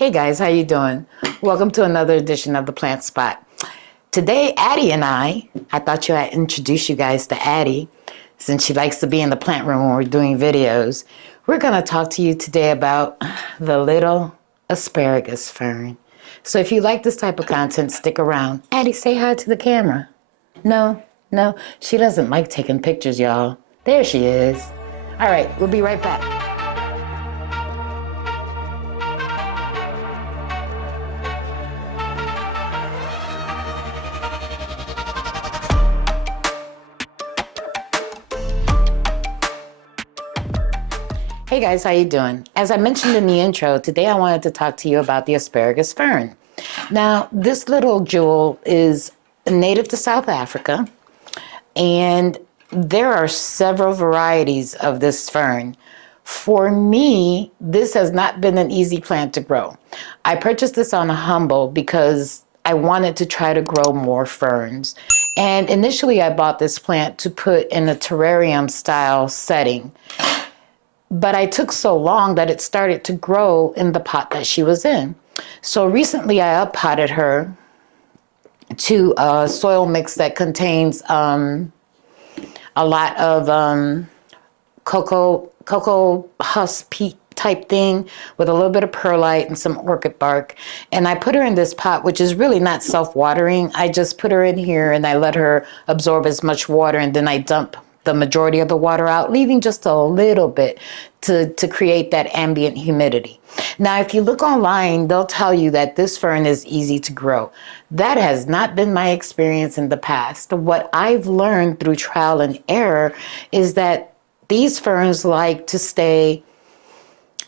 Hey guys, how you doing? Welcome to another edition of the Plant Spot. Today, Addie and I thought I'd introduce you guys to Addie, since she likes to be in the plant room when we're doing videos. We're going to talk to you today about the little asparagus fern. So if you like this type of content, stick around. Addie, say hi to the camera. No, she doesn't like taking pictures, y'all. There she is. All right, we'll be right back. Hey guys, how you doing? As I mentioned in the intro, today I wanted to talk to you about the asparagus fern. Now, this little jewel is native to South Africa, and there are several varieties of this fern. For me, this has not been an easy plant to grow. I purchased this on a humble because I wanted to try to grow more ferns. And initially I bought this plant to put in a terrarium style setting. But I took so long that it started to grow in the pot that she was in. So recently I up-potted her to a soil mix that contains a lot of cocoa husk peat type thing with a little bit of perlite and some orchid bark. And I put her in this pot, which is really not self-watering. I just put her in here and I let her absorb as much water, and then I dump the majority of the water out, leaving just a little bit to create that ambient humidity. Now, if you look online, they'll tell you that this fern is easy to grow. That has not been my experience in the past. What I've learned through trial and error is that these ferns like to stay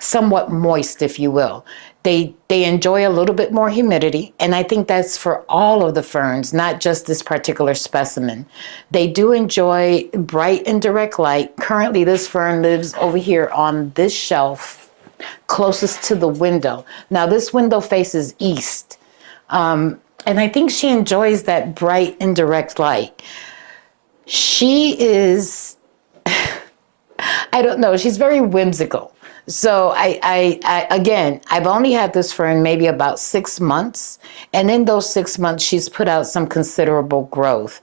somewhat moist, if you will. They enjoy a little bit more humidity, and I think that's for all of the ferns, not just this particular specimen. They do enjoy bright and direct light. Currently, this fern lives over here on this shelf closest to the window. Now, this window faces east, and I think she enjoys that bright and direct light. She is, I don't know, she's very whimsical. So again, I've only had this fern maybe about 6 months. And in those 6 months, she's put out some considerable growth.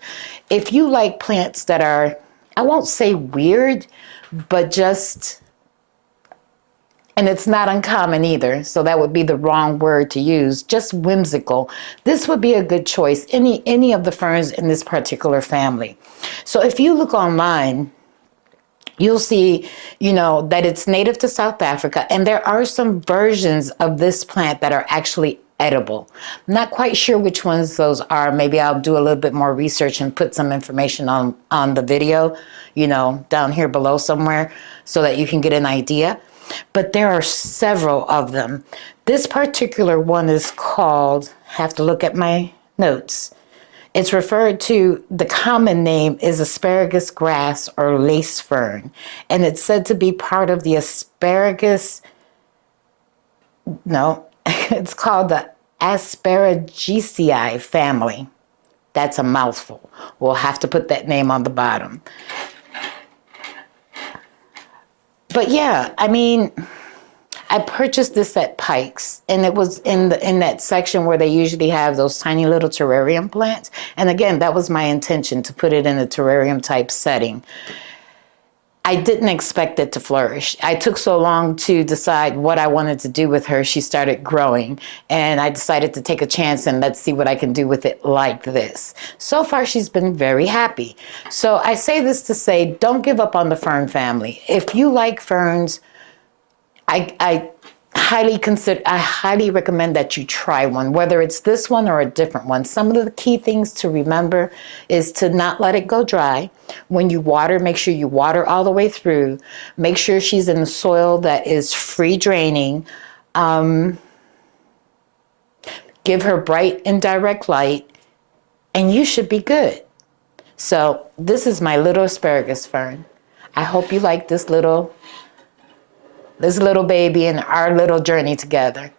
If you like plants that are, I won't say weird, but just, and it's not uncommon either, so that would be the wrong word to use, just whimsical, this would be a good choice, any of the ferns in this particular family. So if you look online, you'll see, that it's native to South Africa, and there are some versions of this plant that are actually edible. I'm not quite sure which ones those are. Maybe I'll do a little bit more research and put some information on the video, down here below somewhere so that you can get an idea. But there are several of them. This particular one is called, have to look at my notes. It's referred to, the common name is asparagus grass or lace fern, and it's said to be part of the asparagus, it's called the Asparagaceae family. That's a mouthful. We'll have to put that name on the bottom. But yeah, I purchased this at Pike's, and it was in that section where they usually have those tiny little terrarium plants. And again, that was my intention, to put it in a terrarium type setting. I didn't expect it to flourish. I took so long to decide what I wanted to do with her. She started growing, and I decided to take a chance and let's see what I can do with it like this. So far, she's been very happy. So I say this to say, don't give up on the fern family. If you like ferns, I highly recommend that you try one, whether it's this one or a different one. Some of the key things to remember is to not let it go dry. When you water, make sure you water all the way through. Make sure she's in the soil that is free draining. Give her bright and direct light, and you should be good. So this is my little asparagus fern. I hope you like this little baby and our little journey together.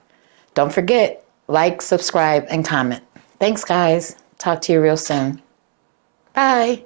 Don't forget, like, subscribe, and comment. Thanks, guys. Talk to you real soon. Bye.